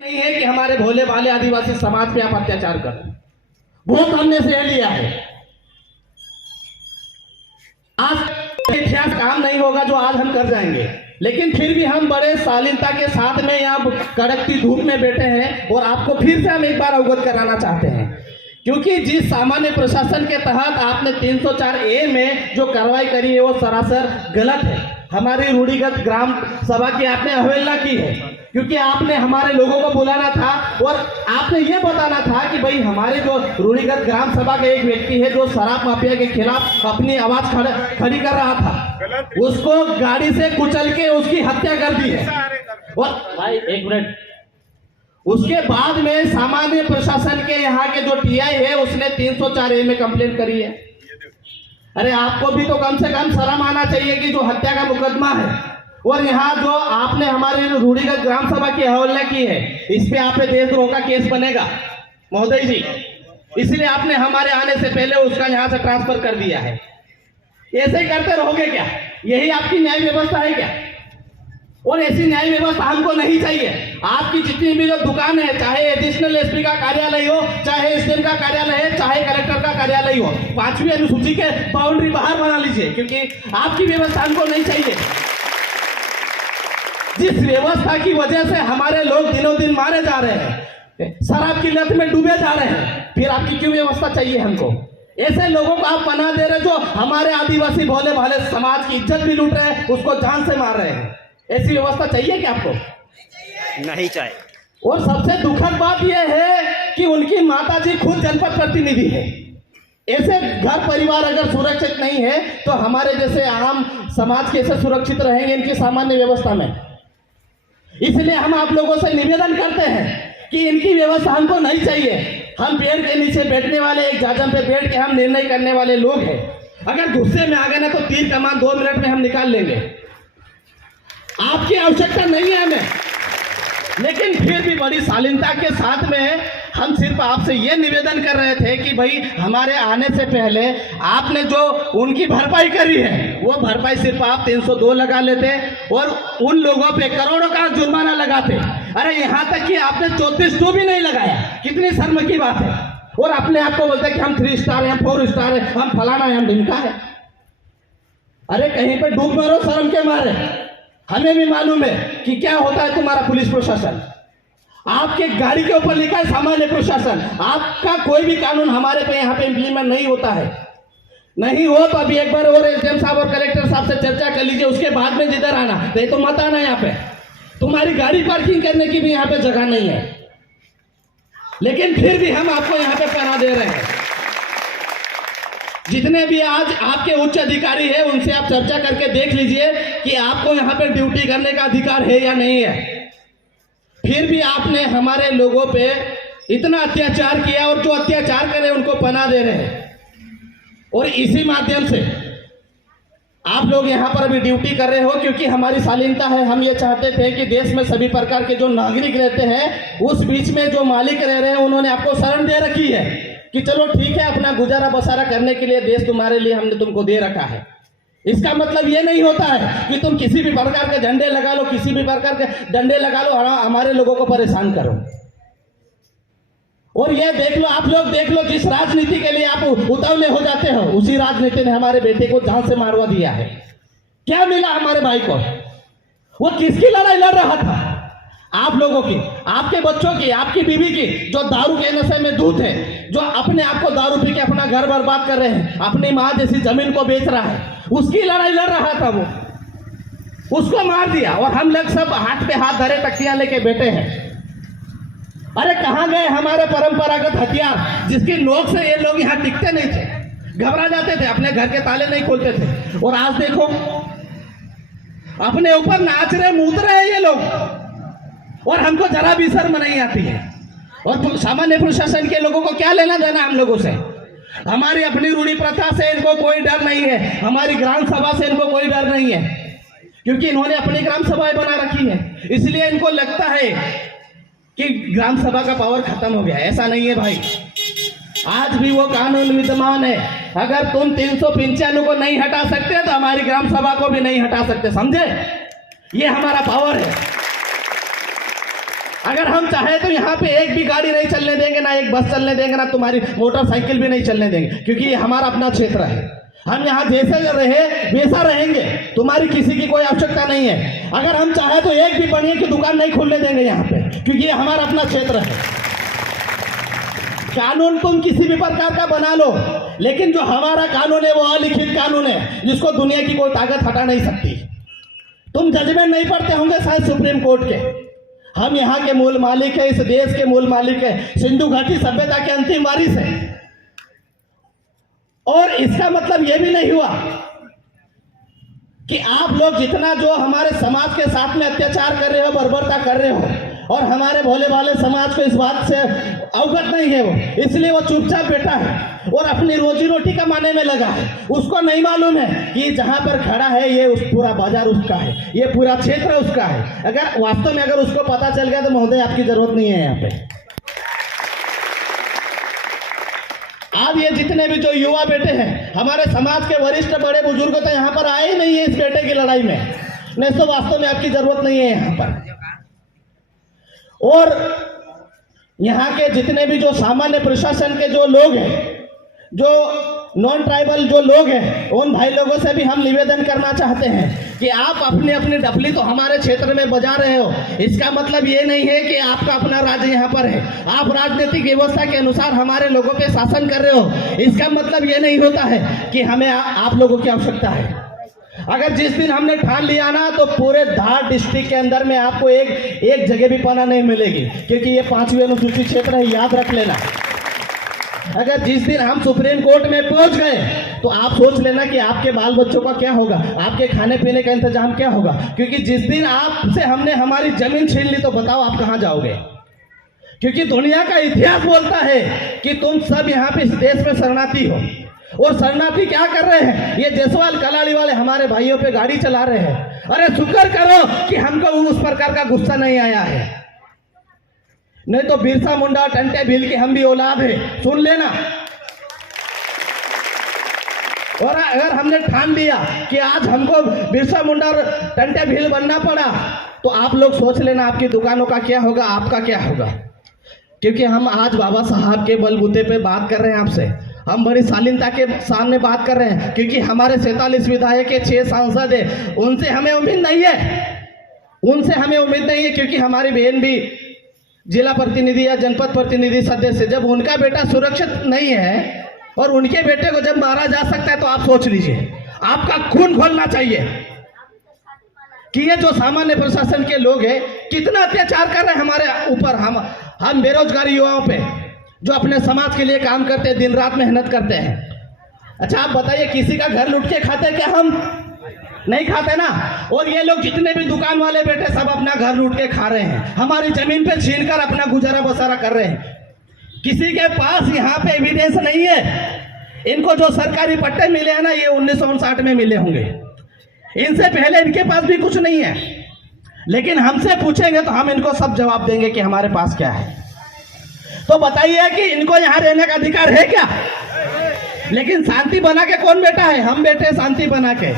नहीं है कि हमारे भोले भाले आदिवासी समाज पे आप अत्याचार करें। बहुत हमने से लिया है। आज इतिहास काम नहीं होगा जो आज हम कर जाएंगे, लेकिन फिर भी हम बड़े शालीनता के साथ में यहाँ कड़कती धूप में बैठे हैं और आपको फिर से हम एक बार अवगत कराना चाहते हैं, क्योंकि जिस सामान्य प्रशासन के तहत आपने 304A में जो कार्रवाई करी है वो सरासर गलत है। हमारी रूढ़िगत ग्राम सभा की आपने अवहेलना की है, क्योंकि आपने हमारे लोगों को बुलाना था और आपने ये बताना था कि भाई हमारे जो रूढ़िगत ग्राम सभा का एक व्यक्ति है जो शराब माफिया के खिलाफ अपनी आवाज खड़ी कर रहा था, उसको गाड़ी से कुचल के उसकी हत्या कर दी है। और भाई एक मिनट, उसके बाद में सामान्य प्रशासन के यहाँ के जो टीआई है उसने 304A में कंप्लेंट करी है। अरे आपको भी तो कम से कम शर्म आना चाहिए कि जो हत्या का मुकदमा है और यहाँ जो आपने हमारी रूढ़िगत ग्राम सभा की अवहेलना की है, इस पे आप पे देशद्रोह का केस बनेगा महोदय जी। इसलिए आपने हमारे आने से पहले उसका यहाँ से ट्रांसफर कर दिया है। ऐसे करते रहोगे क्या? यही आपकी न्याय व्यवस्था है क्या? और ऐसी न्याय व्यवस्था हमको नहीं चाहिए। आपकी जितनी भी जो दुकान है, चाहे एडिशनल एसपी का कार्यालय हो, चाहे एसडीएम का कार्यालय है, चाहे कलेक्टर का कार्यालय हो, 5वीं अनुसूची के बाउंड्री बाहर बना लीजिए, क्योंकि आपकी व्यवस्था हमको नहीं चाहिए। जिस व्यवस्था की वजह से हमारे लोग दिनों दिन मारे जा रहे हैं, शराब की लत में डूबे जा रहे हैं, फिर आपकी क्यों व्यवस्था चाहिए हमको? ऐसे लोगों को आप पनाह दे रहे जो हमारे आदिवासी भोले भाले समाज की इज्जत भी लूट रहे हैं, उसको जान से मार रहे हैं। ऐसी व्यवस्था चाहिए क्या आपको? नहीं चाहिए। और सबसे दुखद बात यह है कि उनकी माताजी खुद जनपद प्रतिनिधि है। ऐसे घर परिवार अगर सुरक्षित नहीं है तो हमारे जैसे आम समाज कैसे सुरक्षित रहेंगे इनकी सामान्य व्यवस्था में? इसलिए हम आप लोगों से निवेदन करते हैं कि इनकी व्यवस्था हमको नहीं चाहिए। हम पेड़ के नीचे बैठने वाले, एक जाजम पे बैठ के हम निर्णय करने वाले लोग हैं। अगर गुस्से में आ गए ना तो तीर कमान 2 मिनट में हम निकाल लेंगे। आपकी आवश्यकता नहीं है हमें, लेकिन फिर भी बड़ी शालीनता के साथ में हम सिर्फ आपसे ये निवेदन कर रहे थे कि भाई हमारे आने से पहले आपने जो उनकी भरपाई करी है वो भरपाई सिर्फ आप 302 लगा लेते और उन लोगों पे करोड़ों का जुर्माना लगाते। अरे यहाँ तक कि आपने 34 भी नहीं लगाया। कितनी शर्म की बात है। और अपने आप को बोलते कि हम 3 स्टार हैं, हम 4 स्टार है, हम फलाना है, हम ढिमका है। अरे कहीं पे डूब मरो शर्म के मारे। हमें भी मालूम है कि क्या होता है तुम्हारा पुलिस प्रशासन। आपके गाड़ी के ऊपर लिखा है सामान्य प्रशासन। आपका कोई भी कानून हमारे पे यहाँ पे इम्प्लीमेंट नहीं होता है। नहीं हो तो अभी एक बार और एसडीएम साहब और कलेक्टर साहब से चर्चा कर लीजिए, उसके बाद में जिधर आना, नहीं तो मत आना यहाँ पे। तुम्हारी गाड़ी पार्किंग करने की भी यहाँ पे जगह नहीं है, लेकिन फिर भी हम आपको यहाँ पे पनाह दे रहे हैं। जितने भी आज आपके उच्च अधिकारी हैं उनसे आप चर्चा करके देख लीजिए कि आपको यहाँ पे ड्यूटी करने का अधिकार है या नहीं है। फिर भी आपने हमारे लोगों पे इतना अत्याचार किया और जो अत्याचार करे उनको पनाह दे रहे हैं। और इसी माध्यम से आप लोग यहाँ पर अभी ड्यूटी कर रहे हो क्योंकि हमारी शालीनता है। हम ये चाहते थे कि देश में सभी प्रकार के जो नागरिक रहते हैं, उस बीच में जो मालिक रह रहे हैं, उन्होंने आपको शरण दे रखी है कि चलो ठीक है, अपना गुजारा बसारा करने के लिए देश तुम्हारे लिए हमने तुमको दे रखा है। इसका मतलब ये नहीं होता है कि तुम किसी भी प्रकार के झंडे लगा लो, किसी भी प्रकार के डंडे लगा लो और हमारे लोगों को परेशान करो। और ये देख लो, आप लोग देख लो, जिस राजनीति के लिए आप उतावले हो जाते हो, उसी राजनीति ने हमारे बेटे को जान से मारवा दिया है। क्या मिला हमारे भाई को? वो किसकी लड़ाई लड़ रहा था? आप लोगों की, आपके बच्चों की, आपकी बीवी की, जो दारू के नशे में धूत है, जो अपने आप को दारू पी के अपना घर बर्बाद कर रहे हैं, अपनी माँ जैसी जमीन को बेच रहा है, उसकी लड़ाई लड़ रहा था। वो उसको मार दिया और हम लोग सब हाथ पे हाथ धरे तकिया लेके बैठे हैं। अरे कहाँ गए हमारे परंपरागत हथियार जिसकी नोक से ये लोग यहाँ टिकते नहीं थे, घबरा जाते थे, अपने घर के ताले नहीं खोलते थे। और आज देखो अपने ऊपर नाच रहे, मूत रहे हैं ये लोग, और हमको जरा भी शर्म नहीं आती है। और सामान्य प्रशासन के लोगों को क्या लेना देना हम लोगों से? हमारी अपनी रूढ़ी प्रथा से इनको कोई डर नहीं है, हमारी ग्राम सभा से इनको कोई डर नहीं है, क्योंकि इन्होंने अपनी ग्राम सभाएं बना रखी है। इसलिए इनको लगता है कि ग्राम सभा का पावर खत्म हो गया। ऐसा नहीं है भाई, आज भी वो कानून विद्यमान है। अगर तुम 395 को नहीं हटा सकते तो हमारी ग्राम सभा को भी नहीं हटा सकते, समझे? ये हमारा पावर है। अगर हम चाहे तो यहाँ पे एक भी गाड़ी नहीं चलने देंगे, ना एक बस चलने देंगे, ना तुम्हारी मोटरसाइकिल भी नहीं चलने देंगे, क्योंकि ये हमारा अपना क्षेत्र है। हम यहाँ जैसे रहे वैसा रहेंगे, तुम्हारी किसी की कोई आवश्यकता नहीं है। अगर हम चाहे तो एक भी बढ़िया की दुकान नहीं खोलने देंगे यहाँ पे, क्योंकि ये हमारा अपना क्षेत्र है। कानून तुम किसी भी प्रकार का बना लो, लेकिन जो हमारा कानून है वो अलिखित कानून है, जिसको दुनिया की कोई ताकत हटा नहीं सकती। तुम जजमेंट नहीं पढ़ते होंगे शायद सुप्रीम कोर्ट के, हम यहाँ के मूल मालिक है, इस देश के मूल मालिक है, सिंधु घाटी सभ्यता के अंतिम वारिस है। और इसका मतलब यह भी नहीं हुआ कि आप लोग जितना जो हमारे समाज के साथ में अत्याचार कर रहे हो, बर्बरता कर रहे हो, और हमारे भोले भाले समाज को इस बात से अवगत नहीं है, वो इसलिए वो चुपचाप बैठा है और अपनी रोजी रोटी कमाने में लगा है। उसको नहीं मालूम है कि जहां पर खड़ा है ये उस पूरा बाजार उसका है, ये पूरा क्षेत्र उसका है। अगर वास्तव में अगर उसको पता चल गया तो महोदय आपकी जरूरत नहीं है यहाँ पे। आज ये जितने भी जो युवा बेटे हैं, हमारे समाज के वरिष्ठ बड़े बुजुर्ग तो यहाँ पर आए ही नहीं है इस बेटे की लड़ाई में, नहीं तो वास्तव में आपकी जरूरत नहीं है यहाँ पर। और यहाँ के जितने भी जो सामान्य प्रशासन के जो लोग हैं, जो नॉन ट्राइबल जो लोग हैं, उन भाई लोगों से भी हम निवेदन करना चाहते हैं कि आप अपनी अपनी डफली तो हमारे क्षेत्र में बजा रहे हो, इसका मतलब ये नहीं है कि आपका अपना राज्य यहाँ पर है। आप राजनीतिक व्यवस्था के अनुसार हमारे लोगों पे शासन कर रहे हो, इसका मतलब ये नहीं होता है कि हमें आप लोगों की आवश्यकता है। अगर जिस दिन हमने ठान लिया ना, तो पूरे धार डिस्ट्रिक्ट के अंदर में आपको एक जगह भी पना नहीं मिलेगी, क्योंकि ये 5वीं अनुसूचित क्षेत्र है, याद रख लेना। अगर जिस दिन हम सुप्रीम कोर्ट में पहुंच गए तो आप सोच लेना कि आपके बाल बच्चों का क्या होगा, आपके खाने पीने का इंतजाम क्या होगा, क्योंकि जिस दिन आपसे हमने हमारी जमीन छीन ली तो बताओ आप कहां जाओगे। क्योंकि दुनिया का इतिहास बोलता है कि तुम सब यहाँ पे इस देश में शरणार्थी हो, और शरणार्थी क्या कर रहे हैं, ये जयसवाल कलाड़ी वाले हमारे भाइयों पे गाड़ी चला रहे हैं। अरे शुक्र करो कि हमको उस प्रकार का गुस्सा नहीं आया है, नहीं तो बिरसा मुंडा टंटे भील की हम भी औलाद है, सुन लेना। और अगर हमने ठान लिया कि आज हमको बिरसा मुंडा और टंटे भील बनना पड़ा, तो आप लोग सोच लेना आपकी दुकानों का क्या होगा, आपका क्या होगा। क्योंकि हम आज बाबा साहब के बलबूते पे बात कर रहे हैं आपसे, हम बड़ी शालीनता के सामने बात कर रहे हैं, क्योंकि हमारे 47 विधायक के 6 सांसद है, उनसे हमें उम्मीद नहीं है, उनसे हमें उम्मीद नहीं है, क्योंकि हमारी बहन भी जिला प्रतिनिधि या जनपद प्रतिनिधि सदस्य, जब उनका बेटा सुरक्षित नहीं है और उनके बेटे को जब मारा जा सकता है, तो आप सोच लीजिए, आपका खून खोलना चाहिए कि ये जो सामान्य प्रशासन के लोग हैं कितना अत्याचार कर रहे हैं हमारे ऊपर, हम बेरोजगारी युवाओं पे, जो अपने समाज के लिए काम करते हैं, दिन रात मेहनत करते हैं। अच्छा आप बताइए, किसी का घर लूट के खाते क्या हम? नहीं खाते ना। और ये लोग जितने भी दुकान वाले बैठे सब अपना घर लूट के खा रहे हैं, हमारी जमीन पे छीन कर अपना गुजारा बसारा कर रहे हैं। किसी के पास यहाँ पे एविडेंस नहीं है। इनको जो सरकारी पट्टे मिले हैं ना, ये 1959 में मिले होंगे, इनसे पहले इनके पास भी कुछ नहीं है। लेकिन हमसे पूछेंगे तो हम इनको सब जवाब देंगे कि हमारे पास क्या है। तो बताइए कि इनको यहाँ रहने का अधिकार है क्या? लेकिन शांति बना के कौन बैठा है? हम बैठे शांति बना के।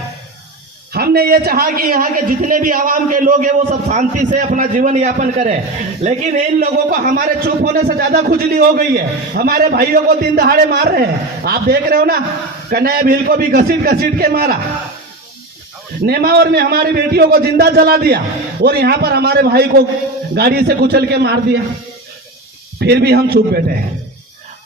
हमने ये चाहा कि यहाँ के जितने भी आवाम के लोग हैं वो सब शांति से अपना जीवन यापन करें, लेकिन इन लोगों को हमारे चुप होने से ज्यादा खुजली हो गई है। हमारे भाइयों को दिन दहाड़े मार रहे हैं, आप देख रहे हो ना, कन्हैया भील को भी घसीट घसीट के मारा, नेमावर में हमारी बेटियों को जिंदा जला दिया, और यहाँ पर हमारे भाई को गाड़ी से कुचल के मार दिया। फिर भी हम चुप बैठे हैं।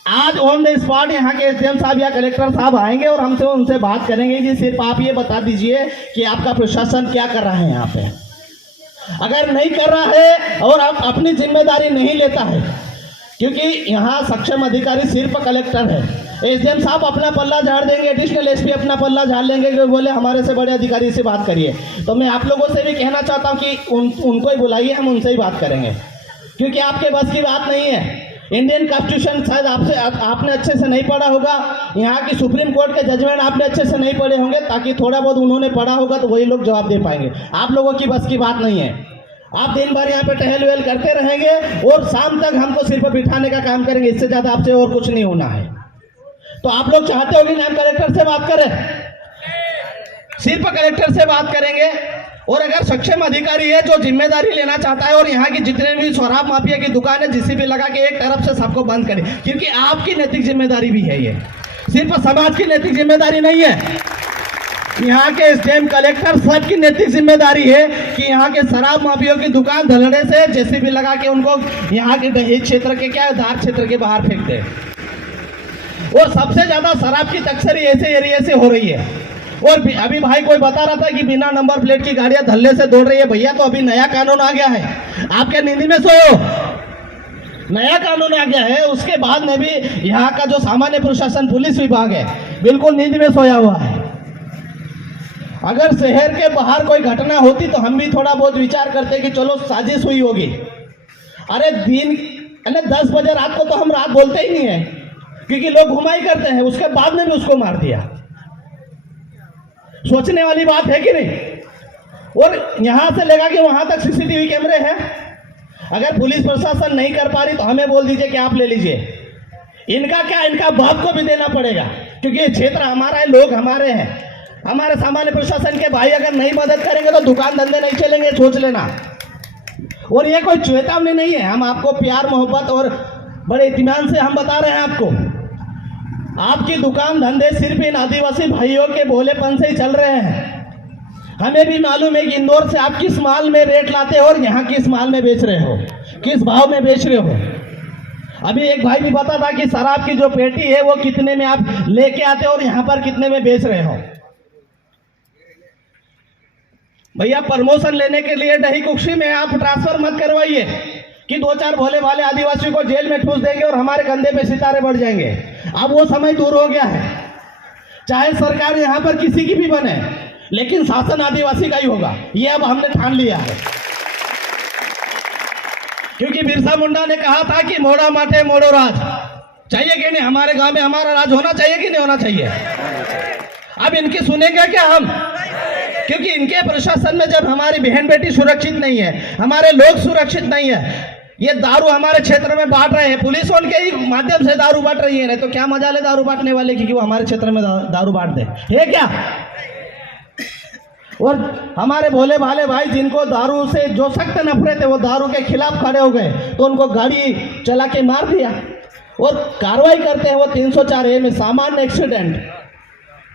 आज ऑन द स्पॉट यहाँ के एसडीएम साहब या कलेक्टर साहब आएंगे और हमसे उनसे बात करेंगे कि सिर्फ आप ये बता दीजिए कि आपका प्रशासन क्या कर रहा है यहाँ पे। अगर नहीं कर रहा है और आप अपनी जिम्मेदारी नहीं लेता है, क्योंकि यहाँ सक्षम अधिकारी सिर्फ कलेक्टर है, एसडीएम साहब अपना पल्ला झाड़ देंगे, एडिशनल एसपी अपना पल्ला झाड़ लेंगे, कि बोले हमारे से बड़े अधिकारी से बात करिए। तो मैं आप लोगों से भी कहना चाहता हूँ कि उनको ही बुलाइए, हम उनसे ही बात करेंगे, क्योंकि आपके बस की बात नहीं है। इंडियन कॉन्स्टिट्यूशन शायद आपने अच्छे से नहीं पढ़ा होगा, यहाँ की सुप्रीम कोर्ट के जजमेंट आपने अच्छे से नहीं पढ़े होंगे, ताकि थोड़ा बहुत उन्होंने पढ़ा होगा तो वही लोग जवाब दे पाएंगे। आप लोगों की बस की बात नहीं है। आप दिन भर यहाँ पे टहल वहल करते रहेंगे और शाम तक हमको सिर्फ बिठाने का काम करेंगे, इससे ज़्यादा आपसे और कुछ नहीं होना है। तो आप लोग चाहते हो कि हम कलेक्टर से बात करें, सिर्फ कलेक्टर से बात करेंगे, और अगर सक्षम अधिकारी है जो जिम्मेदारी लेना चाहता है और यहाँ की जितने भी शराब माफिया की दुकान है जिसी भी लगा के एक तरफ से सबको बंद करे, क्योंकि आपकी नैतिक जिम्मेदारी भी है, ये सिर्फ समाज की नैतिक जिम्मेदारी नहीं है, यहाँ के एसडीएम कलेक्टर सब की नैतिक जिम्मेदारी है कि यहाँ के शराब माफियों की दुकान धड़ल्ले से जैसे भी लगा के उनको यहाँ के दहेज क्षेत्र के क्या धार क्षेत्र के बाहर फेंक दे। और सबसे ज्यादा शराब की तस्करी ऐसे एरिया से हो रही है। और अभी भाई कोई बता रहा था कि बिना नंबर प्लेट की गाड़ियां धल्ले से दौड़ रही है। भैया तो अभी नया कानून आ गया है, आपके नींद में सोओ, नया कानून आ गया है। उसके बाद में भी यहाँ का जो सामान्य प्रशासन पुलिस विभाग है बिल्कुल नींद में सोया हुआ है। अगर शहर के बाहर कोई घटना होती तो हम भी थोड़ा बहुत विचार करते कि चलो साजिश हुई होगी। अरे 10 बजे रात को तो हम रात बोलते ही नहीं है, क्योंकि लोग घुमाई करते हैं, उसके बाद में भी उसको मार दिया। सोचने वाली बात है कि नहीं। और यहां से लेकर के वहां तक सीसीटीवी कैमरे हैं। अगर पुलिस प्रशासन नहीं कर पा रही तो हमें बोल दीजिए कि आप ले लीजिए। इनका क्या, इनका बाप को भी देना पड़ेगा, क्योंकि ये क्षेत्र हमारा है, लोग हमारे हैं। हमारे सामान्य प्रशासन के भाई अगर नहीं मदद करेंगे तो दुकान धंधे नहीं चलेंगे, सोच लेना। और ये कोई चेतावनी नहीं है, हम आपको प्यार मोहब्बत और बड़े इत्मीनान से हम बता रहे हैं आपको, आपकी दुकान धंधे सिर्फ इन आदिवासी भाइयों के भोलेपन से ही चल रहे हैं। हमें भी मालूम है कि इंदौर से आप किस माल में रेट लाते हो और यहाँ किस माल में बेच रहे हो, किस भाव में बेच रहे हो। अभी एक भाई भी बता था कि शराब की जो पेटी है वो कितने में आप लेके आते हो और यहाँ पर कितने में बेच रहे हो। भैया प्रमोशन लेने के लिए दही कुक्षी में आप ट्रांसफर मत करवाइए कि 2-4 भोले भाले आदिवासियों को जेल में ठूस देंगे और हमारे कंधे पे सितारे बढ़ जाएंगे। अब वो समय दूर हो गया है। चाहे सरकार यहाँ पर किसी की भी बने, लेकिन शासन आदिवासी का ही होगा, ये अब हमने ठान लिया है। क्योंकि बिरसा मुंडा ने कहा था कि मोड़ा माटे मोड़ो राज, चाहिए कि नहीं, हमारे गांव में हमारा राज होना चाहिए कि नहीं होना चाहिए। अब इनकी सुनेंगे क्या हम, क्योंकि इनके प्रशासन में जब हमारी बहन बेटी सुरक्षित नहीं है, हमारे लोग सुरक्षित नहीं है, ये दारू हमारे क्षेत्र में बांट रहे हैं, पुलिस उनके ही माध्यम से दारू बांट रही है, नहीं तो क्या मजा ले दारू बांटने वाले की कि वो हमारे क्षेत्र में दारू बांट दे, है क्या। और हमारे भोले भाले भाई जिनको दारू से जो सख्त नफरत है वो दारू के खिलाफ खड़े हो गए तो उनको गाड़ी चला के मार दिया और कार्रवाई करते हैं वो 304A में सामान्य एक्सीडेंट,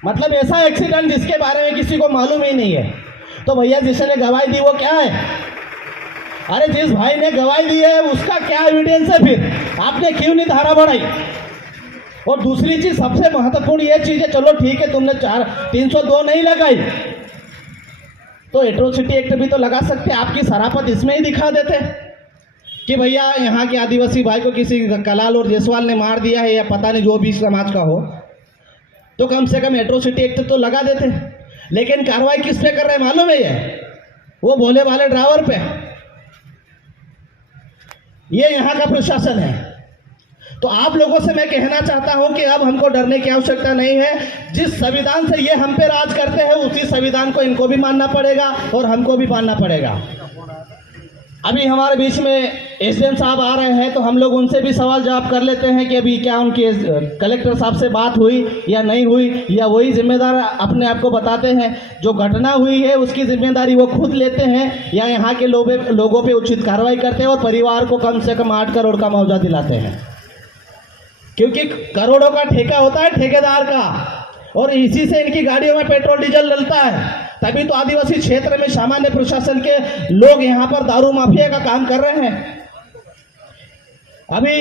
मतलब ऐसा एक्सीडेंट जिसके बारे में किसी को मालूम ही नहीं है। तो भैया जिसने गवाही दी वो क्या है, अरे जिस भाई ने गवाही दी है उसका क्या एविडेंस है, फिर आपने क्यों नहीं धारा बढ़ाई। और दूसरी चीज सबसे महत्वपूर्ण ये चीज है, चलो ठीक है तुमने 302 नहीं लगाई तो एट्रोसिटी एक्ट भी तो लगा सकते, आपकी शराफत इसमें ही दिखा देते कि भैया यहाँ के आदिवासी भाई को किसी कलाल और जायसवाल ने मार दिया है या पता नहीं जो भी समाज का हो, तो कम से कम एट्रोसिटी एक्ट तो लगा देते। लेकिन कार्रवाई किस पे कर रहे हैं मालूम है, ये वो भोले वाले ड्राइवर पे, ये यहाँ का प्रशासन है। तो आप लोगों से मैं कहना चाहता हूं कि अब हमको डरने की आवश्यकता नहीं है। जिस संविधान से ये हम पे राज करते हैं उसी संविधान को इनको भी मानना पड़ेगा और हमको भी मानना पड़ेगा। अभी हमारे बीच में एसडीएम साहब आ रहे हैं तो हम लोग उनसे भी सवाल जवाब कर लेते हैं कि अभी क्या उनके कलेक्टर साहब से बात हुई या नहीं हुई, या वही जिम्मेदार अपने आप को बताते हैं, जो घटना हुई है उसकी जिम्मेदारी वो खुद लेते हैं या यहाँ के लोगों पे उचित कार्रवाई करते हैं और परिवार को कम से कम 8 करोड़ का मुआवजा दिलाते हैं, क्योंकि करोड़ों का ठेका होता है ठेकेदार का और इसी से इनकी गाड़ियों में पेट्रोल डीजल डलता है। तभी तो आदिवासी क्षेत्र में सामान्य प्रशासन के लोग यहाँ पर दारू माफिया का काम कर रहे हैं। अभी